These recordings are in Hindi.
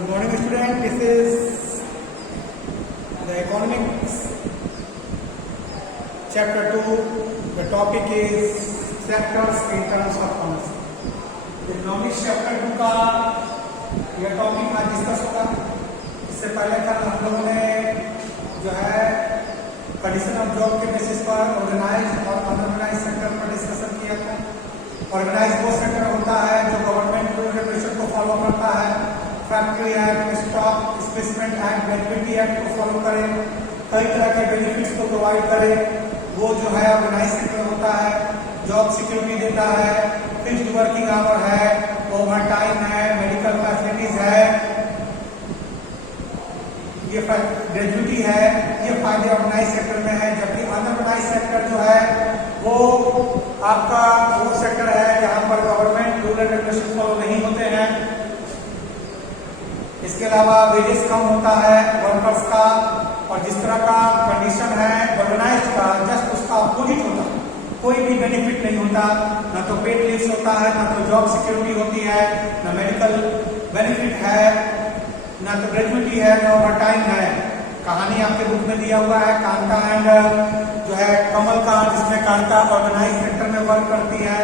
Good morning, student. This is the economics chapter 2. The topic is sectors in terms of commerce. Economics chapter 2 का यह टॉपिक आज डिस्कस होगा। इससे पहले कल हम लोगों ने जो है कंडीशन ऑफ जॉब के बेसिस पर ऑर्गेनाइज और अनऑर्गेनाइज सेक्टर पर डिस्कशन किया था। ऑर्गेनाइज वो सेक्टर होता है जो गवर्नमेंट रूल रेगुलेशन को फॉलो करता है, factory act, stock specimen act, gratuity act को फॉलो करे, कई तरह के बेनिफिट्स को प्रोवाइड करे, वो जो है ऑर्गेनाइज सेक्टर होता है। जॉब सिक्योरिटी देता है, फिक्स्ड वर्किंग आवर है, ओवर टाइम है, मेडिकल फैसिलिटीज है, ये ग्रेजुएटी है, ये फायदे ऑर्गेनाइज सेक्टर में है। जबकि अनऑर्गेनाइज सेक्टर जो है वो आपका वो सेक्टर है जहां पर government rule and regulation follow नहीं होते हैं। इसके अलावा वेजेस कम होता है वर्कर्स का, और जिस तरह का कंडीशन है ऑर्गेनाइज का जस्ट उसका अपोजिट होता है। कोई भी बेनिफिट नहीं होता, ना तो पेड लीव्स होता है, ना तो जॉब सिक्योरिटी होती है, ना मेडिकल बेनिफिट है, ना तो ग्रेजुएटी है, ना ओवर टाइम है। कहानी आपके बुक में दिया हुआ है कांता एंड जो है कमल का, जिसमें कांता ऑर्गेनाइज सेक्टर में वर्क करती है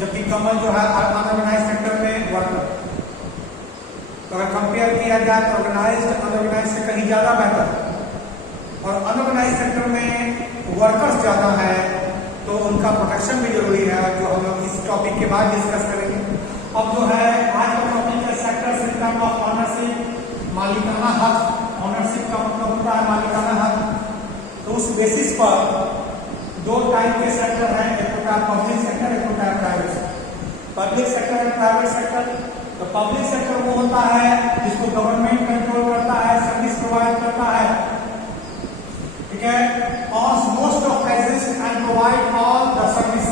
जबकि कमल जो है अनऑर्गेनाइज सेक्टर में वर्क करती है। तो अगर कंपेयर किया जाए तो ऑर्गेनाइज अनऑर्गेनाइज से कहीं ज्यादा बेहतर है। और अनऑर्गेनाइज सेक्टर में वर्कर्स ज्यादा है तो उनका प्रोटेक्शन भी जरूरी है, जो हम लोग इस टॉपिक के बाद डिस्कस करेंगे। अब जो है आज का टॉपिक है sectors in terms of ownership, मालिकाना हक। ऑनरशिप का मतलब होता है मालिकाना हक। तो उस बेसिस पर दो टाइप के सेक्टर हैं, एक होता है पब्लिक सेक्टर, एक होता है private sector. Public sector and private sector. तो पब्लिक सेक्टर वो होता है जिसको गवर्नमेंट कंट्रोल करता है, सर्विस प्रोवाइड करता है, ठीक है, और most of exist and provide all the service.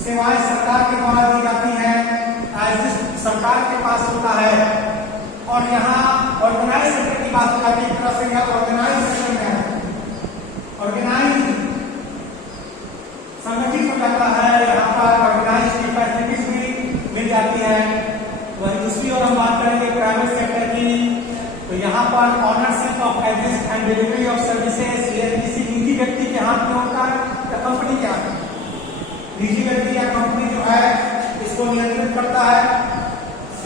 सेवाएं सरकार के द्वारा दी जाती हैं, एग्जिस्ट सरकार के पास होता है। और यहाँ ऑर्गेनाइज सेक्टर की बात हो जाती है, एक तरह से यह ऑर्गेनाइज सेक्टर में है, ऑर्गेनाइज संगठित हो जाता है। यहाँ पर ऑर्गेनाइज की फैसिलिटीज भी मिल जाती है। वही दूसरी ओर हम बात करेंगे प्राइवेट सेक्टर की, तो यहाँ पर ownership of exist and delivery of services ये किसी निजी व्यक्ति के हाथ में होता है या कंपनी के हाथ में। निजी व्यक्ति या कंपनी जो है इसको नियंत्रित करता है,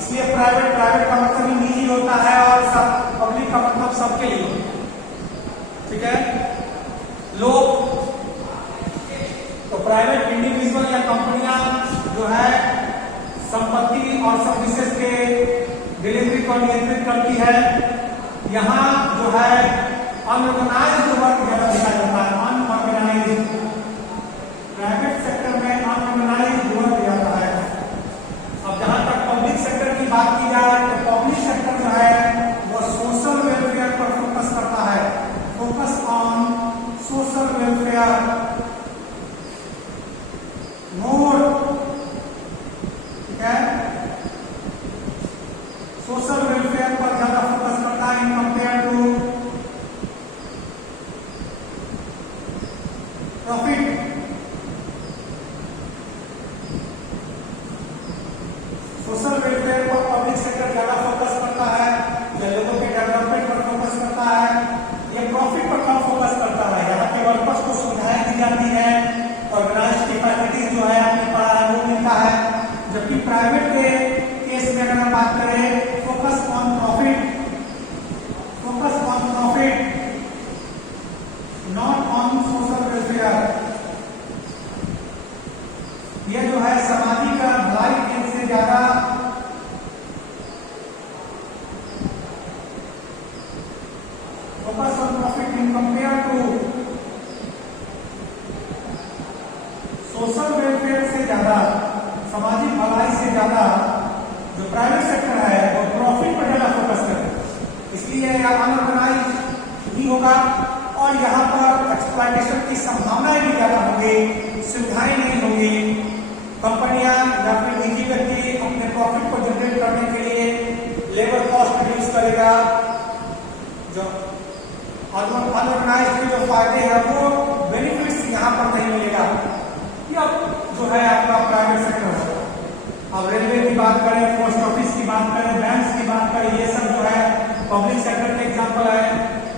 इसलिए प्राइवेट का मतलब ही निजी होता है और सब पब्लिक का मतलब सबके लिए होता है, ठीक है। लोग तो प्राइवेट इंडिविजुअल या कंपनियां जो है संपत्ति और सर्विसेज के डिलीवरी को नियंत्रित करती है। यहाँ जो है अनऑर्गेनाइज्ड वर्क ज्यादा दिखाया जाता है, अनऑर्गेनाइज्ड। प्राइवेट सेक्टर में अनऑर्गेनाइज्ड वर्क ज्यादा है। अब जहां तक पब्लिक सेक्टर की बात की जाए तो पब्लिक सेक्टर जो है वो सोशल वेलफेयर पर फोकस करता है, focus on social welfare more, ठीक है, सोशल वेलफेयर पर ज्यादा फोकस करता है in compare to profit. Social welfare पर पब्लिक सेक्टर ज्यादा फोकस करता है, या लोगों के डेवलपमेंट पर फोकस करता है, या प्रॉफिट पर कम फोकस करता है। यहाँ के वर्कर्स को सुविधाएं दी जाती है, ऑर्गेनाइज की फैसिलिटीज जो है आपने पढ़ा है वो मिलता है। जबकि प्राइवेट के केस में अगर हम बात करें focus on profit, not on social welfare. ये जो है सामाजिक भलाई के से ज्यादा focus on profit in compare to social welfare से ज्यादा, सामाजिक भलाई से ज्यादा जो प्राइवेट सेक्टर है वो प्रॉफिट पर ज्यादा फोकस करे। इसलिए यह अनऑर्गेनाइज भी होगा और यहाँ पर एक्सप्लॉयटेशन की संभावनाएं भी ज्यादा होंगी, सुविधाएं नहीं होंगी। कंपनियां या फिर निजी व्यक्ति अपने प्रॉफिट को जनरेट करने के लिए लेबर कॉस्ट रिड्यूस करेगा। जो अनऑर्गेनाइज के जो फायदे हैं वो बेनिफिट्स यहाँ पर नहीं मिलेगा। यह जो है आपका प्राइवेट सेक्टर है। अब रेलवे की बात करें, पोस्ट ऑफिस की बात करें, बैंक की बात करें, ये सब जो है पब्लिक सेक्टर के एग्जांपल है।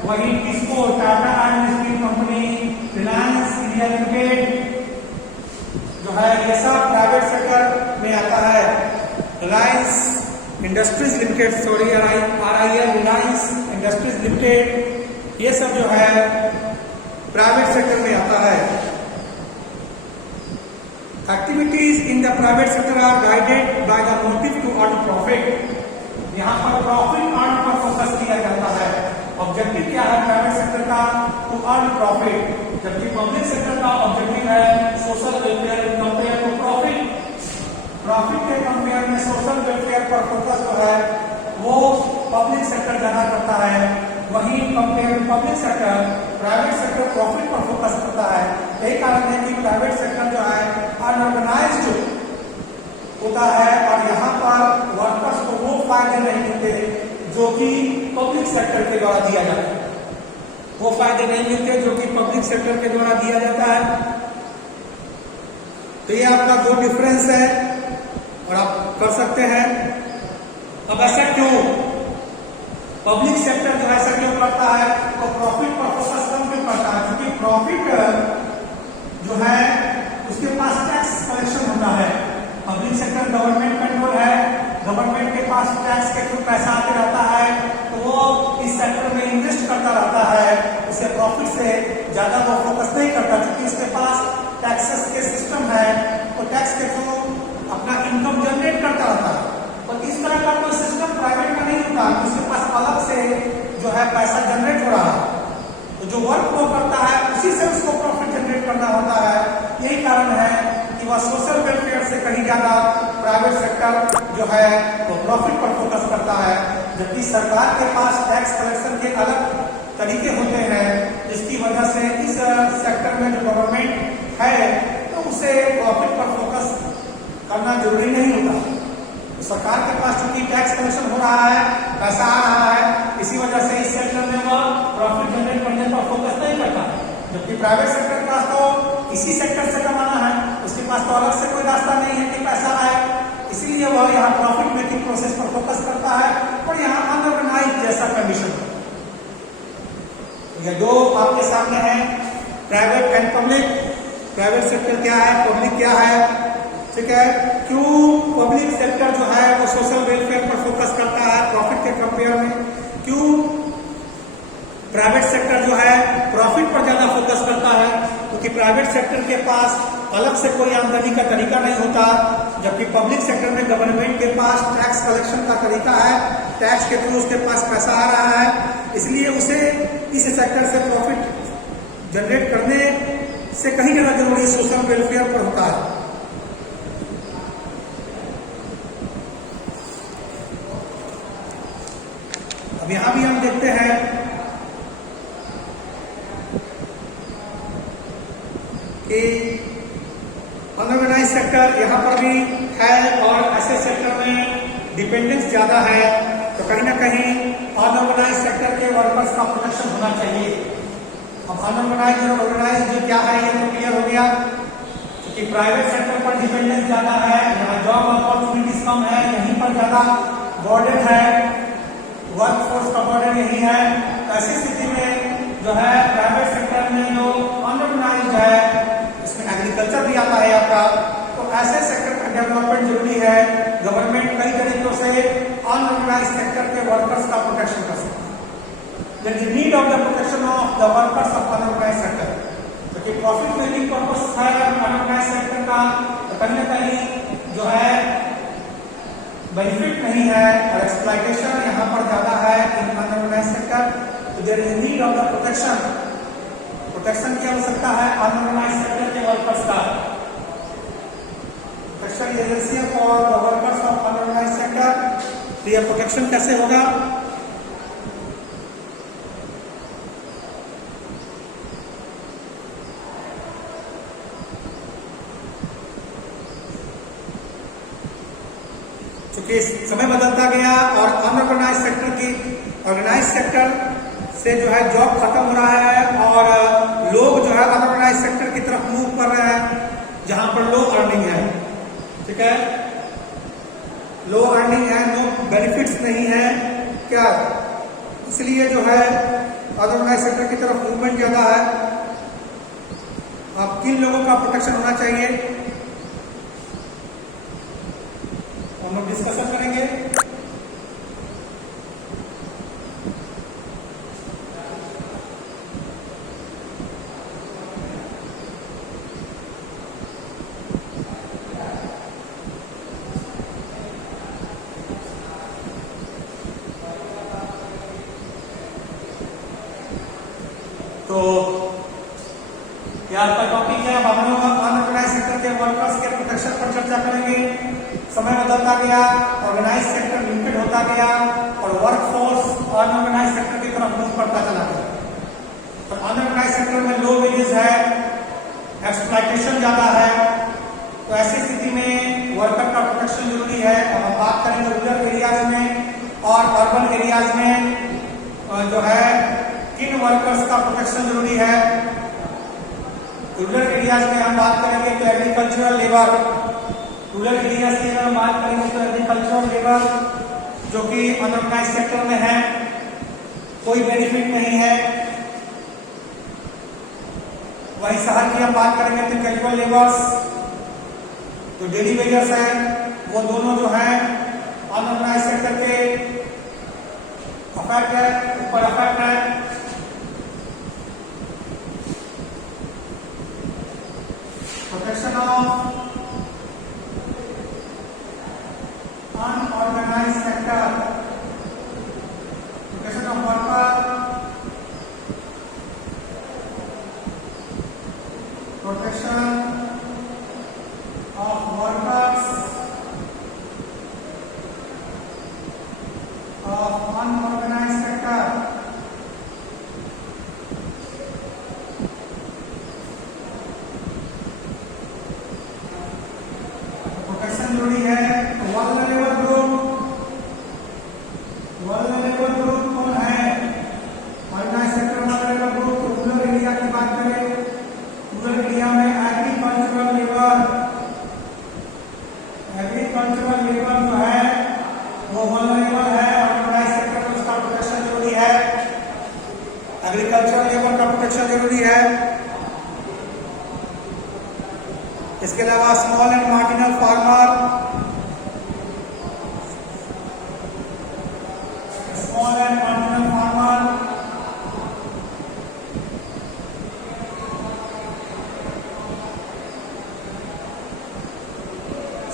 वही TISCO, Tata and steel company, Reliance India limited जो है ये सब प्राइवेट सेक्टर में आता है। Reliance industries limited, sorry RIL, Reliance industries limited, ये सब जो है प्राइवेट सेक्टर में आता है। Activities in the private sector are guided by the motive to earn profit. यहाँ पर प्रॉफिट अर्न पर फोकस किया जाता है। ऑब्जेक्टिव क्या है प्राइवेट सेक्टर का? टू अर्न प्रॉफिट, जबकि पब्लिक सेक्टर का ऑब्जेक्टिव है social welfare in compare to profit. Profit के कंपेयर में सोशल वेलफेयर पर फोकस जो है वो पब्लिक सेक्टर ज्यादा करता है। वहीं compare public sector, private sector profit पर फोकस करता है। यही कारण है कि प्राइवेट सेक्टर जो है अनऑर्गेनाइज्ड होता है और यहाँ पर वर्कर्स को वो फायदे नहीं मिलते जो कि पब्लिक सेक्टर के द्वारा दिया जाता है। वो फायदे नहीं मिलते जो कि पब्लिक सेक्टर के द्वारा दिया जाता है। तो ये आपका दो डिफरेंस है और आप कर सकते हैं। अब ऐसा क्यों पब्लिक सेक्टर जो ऐसा क्यों करता है? तो प्रॉफिट पर फोकस कम क्यों करता है? क्योंकि प्रॉफिट जो है उसके पास टैक्स कलेक्शन होता है। पब्लिक सेक्टर गवर्नमेंट कंट्रोल है, गवर्नमेंट के पास टैक्स के थ्रू पैसा आते रहता है, तो वो इस सेक्टर में इन्वेस्ट करता रहता है। उसे प्रॉफिट से ज्यादा वो फोकस नहीं करता क्योंकि उसके पास टैक्सेस के सिस्टम है, तो टैक्स के थ्रू अपना इनकम जनरेट करता रहता है। और इस तरह का कोई सिस्टम प्राइवेट का नहीं होता, उसके पास अलग से जो है पैसा जनरेट हो रहा है, तो जो वर्क वो करता है उसी से उसको प्रॉफिट जनरेट करना होता है। यही कारण है कि वह सोशल वेलफेयर से कहीं ज्यादा प्राइवेट सेक्टर जो है वो प्रॉफिट पर फोकस करता है। जबकि सरकार के पास टैक्स कलेक्शन के अलग तरीके होते हैं, जिसकी वजह से इस सेक्टर में जो गवर्नमेंट है तो उसे प्रॉफिट पर फोकस करना जरूरी नहीं होता। तो सरकार के पास चूंकि टैक्स कलेक्शन हो रहा है, पैसा आ रहा है, इसी वजह से इस सेक्टर में वह प्रॉफिट जनरेट करने पर फोकस नहीं करता। जबकि प्राइवेट सेक्टर के पास तो इसी सेक्टर से कमाना है, उसके पास तो अलग से कोई रास्ता नहीं है कि पैसा आए, इसीलिए वह यहाँ प्रॉफिट मेकिंग प्रोसेस पर फोकस करता है और यहाँ अनऑर्गेनाइज्ड जैसा कंडीशन है। ये दो आपके सामने है, private and public. Private sector क्या है, पब्लिक क्या है, ठीक है। क्यों पब्लिक सेक्टर जो है वो सोशल वेलफेयर पर फोकस करता है प्रॉफिट के कंपेयर में? क्यों प्राइवेट सेक्टर जो है प्रॉफिट पर ज्यादा फोकस करता है? क्योंकि प्राइवेट सेक्टर के पास अलग से कोई आमदनी का तरीका नहीं होता, जबकि पब्लिक सेक्टर में गवर्नमेंट के पास टैक्स कलेक्शन का तरीका है, टैक्स के थ्रू उसके पास पैसा आ रहा है, इसलिए उसे इस सेक्टर से प्रॉफिट जनरेट करने से कहीं ज्यादा जरूरी सोशल वेलफेयर पर होता है। अब यहां भी हम देखते हैं कि अनऑर्गेनाइज सेक्टर यहां पर भी है और ऐसे सेक्टर में डिपेंडेंस ज्यादा है, तो कहीं ना कहीं अनऑर्गेनाइज सेक्टर के वर्कर्स का प्रोटेक्शन होना चाहिए। अब अनऑर्गेनाइज और ऑर्गेनाइज जो क्या है ये तो क्लियर हो गया, क्योंकि प्राइवेट सेक्टर पर डिपेंडेंस ज्यादा है, यहाँ जॉब अपॉर्चुनिटीज कम है, यहीं पर ज्यादा बर्डन है, वर्कफोर्स का बर्डन यही है। ऐसी स्थिति में जो है प्राइवेट सेक्टर में जो अनऑर्गेनाइज्ड है, इसमें एग्रीकल्चर भी आता है आपका, तो ऐसे सेक्टर का डेवलपमेंट जरूरी है। गवर्नमेंट कई तरीकों से अनऑर्गेनाइज सेक्टर के वर्कर्स का प्रोटेक्शन कर सकता है। There is need of the protection of the workers of unorganise sector, क्योंकि प्रॉफिट मेकिंग पर्पस है अनऑर्गेनाइज सेक्टर का, तो कहीं ना कहीं जो है बेनिफिट नहीं है और एक्सप्लॉयटेशन यहाँ पर ज्यादा है इन अनऑर्गेनाइज सेक्टर, तो there is need of the protection की आवश्यकता है अनऑर्गेनाइज सेक्टर के वर्कर्स का। Protection agency for the workers of unorganise sector, तो यह प्रोटेक्शन कैसे होगा? क्योंकि समय बदलता गया और अनऑर्गेनाइज सेक्टर की ऑर्गेनाइज सेक्टर से जो है जॉब खत्म हो रहा है और लोग जो है अनऑर्गेनाइज सेक्टर की तरफ मूव कर रहे हैं, जहां पर लो अर्निंग है, ठीक है, लो अर्निंग है, नो बेनिफिट्स नहीं है, क्या इसलिए जो है अनऑर्गेनाइज सेक्टर की तरफ मूवमेंट ज़्यादा है। अब किन लोगों का प्रोटेक्शन होना चाहिए हम लोग डिस्कशन करेंगे। तो यहाँ का टॉपिक है, अब हम लोग अनऑर्गेनाइज सेक्टर के वर्कर्स के प्रोटेक्शन पर चर्चा करेंगे। समय बदलता गया, ऑर्गेनाइज सेक्टर लिमिटेड होता गया और वर्कफोर्स अनऑर्गेनाइज सेक्टर की तरफ मूव करता चला गया। और अनऑर्गेनाइज सेक्टर में लो वेजेस है, एक्सप्लॉयटेशन ज्यादा है, तो ऐसी स्थिति में वर्कर का प्रोटेक्शन जरूरी है। अब हम बात करेंगे रूरल एरियाज में और अर्बन एरियाज में जो है किन वर्कर्स का प्रोटेक्शन जरूरी है। रूरल एरियाज में हम बात करेंगे तो एग्रीकल्चरल लेबर, रूरल एरियाज की अगर हम बात करेंगे तो एग्रीकल्चरल लेबर जो कि अनऑर्गेनाइज सेक्टर में है, कोई बेनिफिट नहीं है। वही शहर की हम बात करेंगे तो कैजुअल लेबर्स तो डेली वेजर्स है, वो दोनों जो है अनऑर्गेनाइज सेक्टर के अफेक्ट है, ऊपर अफेक्ट है। Protection of unorganized sector, protection of worker, protection of workers of unorganized sector। जरूरी है। वल्नरेबल ग्रुप कौन है ऑर्गेनाइज सेक्टर में? वल्नरेबल ग्रुप रूरल एरिया की बात करें, रूरल एरिया में एग्रीकल्चरल लेबर जो है वो वल्नरेबल है। ऑर्गेनाइज सेक्टर में उसका प्रोटेक्शन जरूरी है, एग्रीकल्चरल लेबर का प्रोटेक्शन जरूरी है। इसके अलावा small and marginal farmer, small and marginal farmer,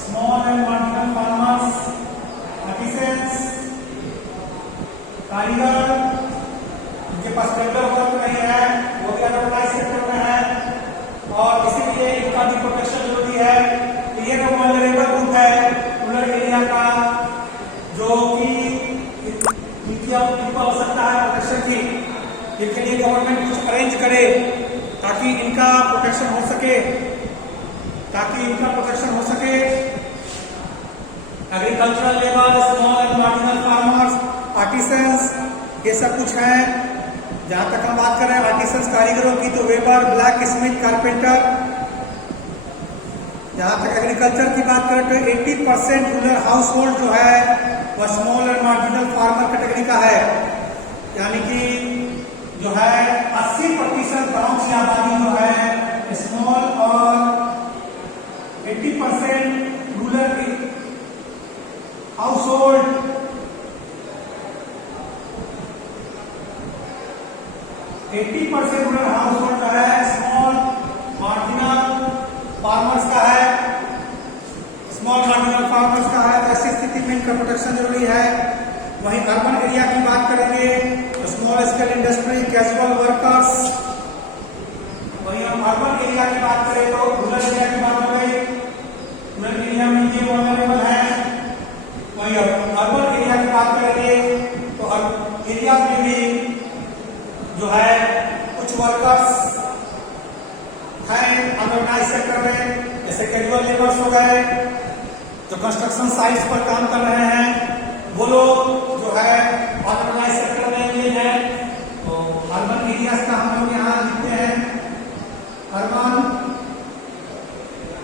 small and marginal farmers, artisans, कारीगर जिनके पास लेबर वर्क नहीं है वो भी अनऑर्गेनाइज सेक्टर में है और इसीलिए इनका भी प्रोटेक्शन जरूरी है। तो ये जो वल्नरेबल ग्रुप है रूरल एरिया का, जो कि इनकी आवश्यकता है प्रोटेक्शन की, इनके लिए गवर्नमेंट कुछ अरेंज करे ताकि इनका प्रोटेक्शन हो सके, agricultural labour, small and marginal farmers, artisans, ये सब कुछ है। जहां तक हम बात कर रहे हैं आर्टिसंस कारीगरों की तो वेबर, ब्लैक स्मिथ, कारपेंटर। जहां तक एग्रीकल्चर की बात करें तो 80% रूरल हाउस होल्ड जो है वह small and marginal farmer category का है, यानी कि जो है 80% गांव की आबादी जो है स्मॉल और 80% rural house hold. 80% rural house hold जो है स्मॉल मार्जिनल फार्मर्स का है, तो ऐसी स्थिति में इनका प्रोटेक्शन जरूरी है। वहीं अर्बन एरिया की बात करेंगे तो small scale industry, casual workers. वहीं हम अर्बन एरिया की बात करें तो रूरल एरिया की बात करें, रूरल एरिया में ये वल्नरेबल है। वहीं अर्बन एरिया की बात करेंगे तो एरिया में भी जो है कुछ वर्कर्स हैं अनऑर्गेनाइज सेक्टर में, जैसे कैजुअल लेबर्स हो गए जो कंस्ट्रक्शन साइट्स पर काम कर रहे हैं, वो लोग जो है अनऑर्गेनाइज सेक्टर